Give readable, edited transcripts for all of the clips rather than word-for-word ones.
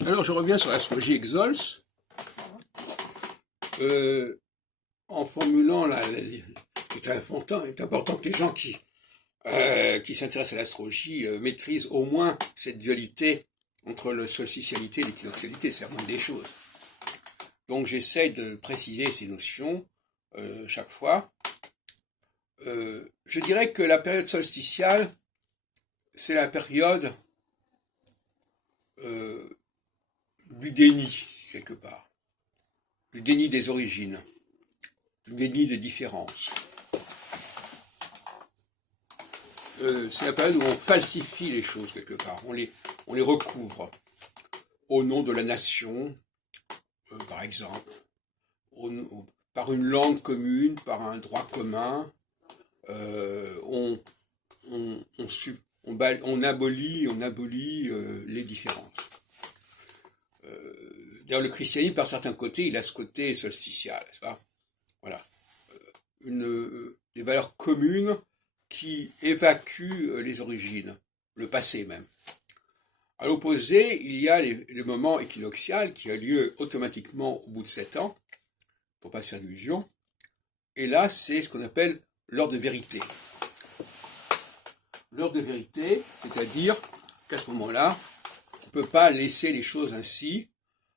Alors je reviens sur l'astrologie Exols, en formulant c'est important que les gens qui s'intéressent à l'astrologie maîtrisent au moins cette dualité entre la solstitialité et l'équinoxialité, c'est la moindre des choses. Donc j'essaie de préciser ces notions chaque fois. Je dirais que la période solsticiale, c'est la période du déni, quelque part. Du déni des origines, du déni des différences. C'est la période où on falsifie les choses, quelque part. On les recouvre au nom de la nation, par exemple, par une langue commune, par un droit commun. On abolit les différences. D'ailleurs, le christianisme, par certains côtés, il a ce côté solsticial, n'est-ce pas? Voilà. Des valeurs communes qui évacuent les origines, le passé même. À l'opposé, il y a le moment équinoxial qui a lieu automatiquement au bout de 7 ans, pour pas se faire d'illusions. Et là, c'est ce qu'on appelle l'heure de vérité. L'heure de vérité, c'est-à-dire qu'à ce moment-là, on ne peut pas laisser les choses ainsi.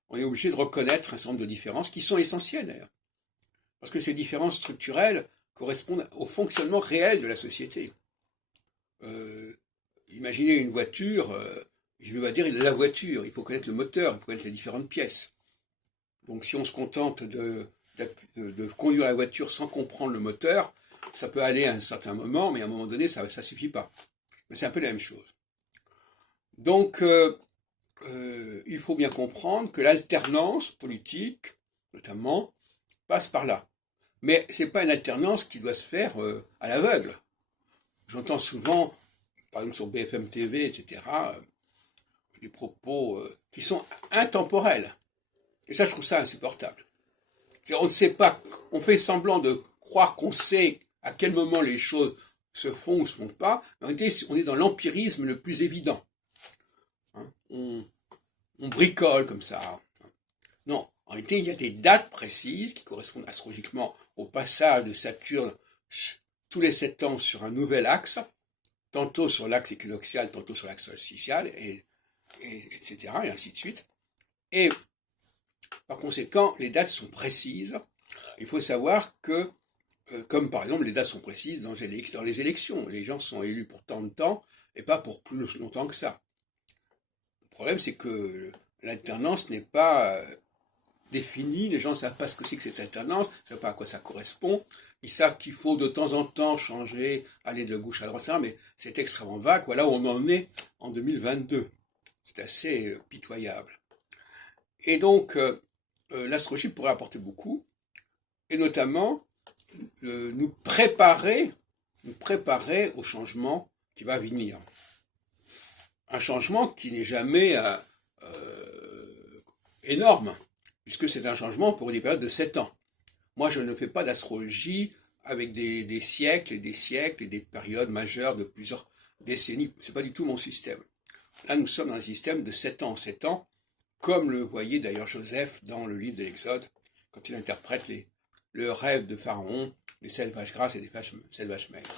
On est obligé de reconnaître un certain nombre de différences qui sont essentielles d'ailleurs. Parce que ces différences structurelles correspondent au fonctionnement réel de la société. Imaginez une voiture, je ne vais pas dire la voiture, il faut connaître le moteur, il faut connaître les différentes pièces. Donc si on se contente de conduire la voiture sans comprendre le moteur, ça peut aller à un certain moment, mais à un moment donné, ça ne suffit pas. Mais c'est un peu la même chose. Donc, il faut bien comprendre que l'alternance politique, notamment, passe par là. Mais ce n'est pas une alternance qui doit se faire à l'aveugle. J'entends souvent, par exemple sur BFM TV, etc., des propos qui sont intemporels. Et ça, je trouve ça insupportable. On ne sait pas, on fait semblant de croire qu'on sait à quel moment les choses se font ou se font pas, mais en réalité, on est dans l'empirisme le plus évident. Hein, on bricole comme ça. Non, en réalité, il y a des dates précises qui correspondent astrologiquement au passage de Saturne tous les 7 ans sur un nouvel axe, tantôt sur l'axe équinoxial, tantôt sur l'axe solsticial, etc., et ainsi de suite. Et par conséquent, les dates sont précises. Il faut savoir que, comme par exemple les dates sont précises dans les élections, les gens sont élus pour tant de temps et pas pour plus longtemps que ça. Le problème, c'est que l'alternance n'est pas définie, les gens ne savent pas ce que c'est que cette alternance, ils ne savent pas à quoi ça correspond, ils savent qu'il faut de temps en temps changer, aller de gauche à droite, etc., mais c'est extrêmement vague, voilà où on en est en 2022. C'est assez pitoyable. Et donc, l'astrologie pourrait apporter beaucoup, et notamment nous préparer au changement qui va venir. Un changement qui n'est jamais énorme, puisque c'est un changement pour des périodes de 7 ans. Moi, je ne fais pas d'astrologie avec des siècles et des siècles et des périodes majeures de plusieurs décennies. Ce n'est pas du tout mon système. Là, nous sommes dans un système de 7 ans en 7 ans, comme le voyait d'ailleurs Joseph dans le livre de l'Exode, quand il interprète le rêve de Pharaon, des 7 vaches grasses et des 7 vaches maigres.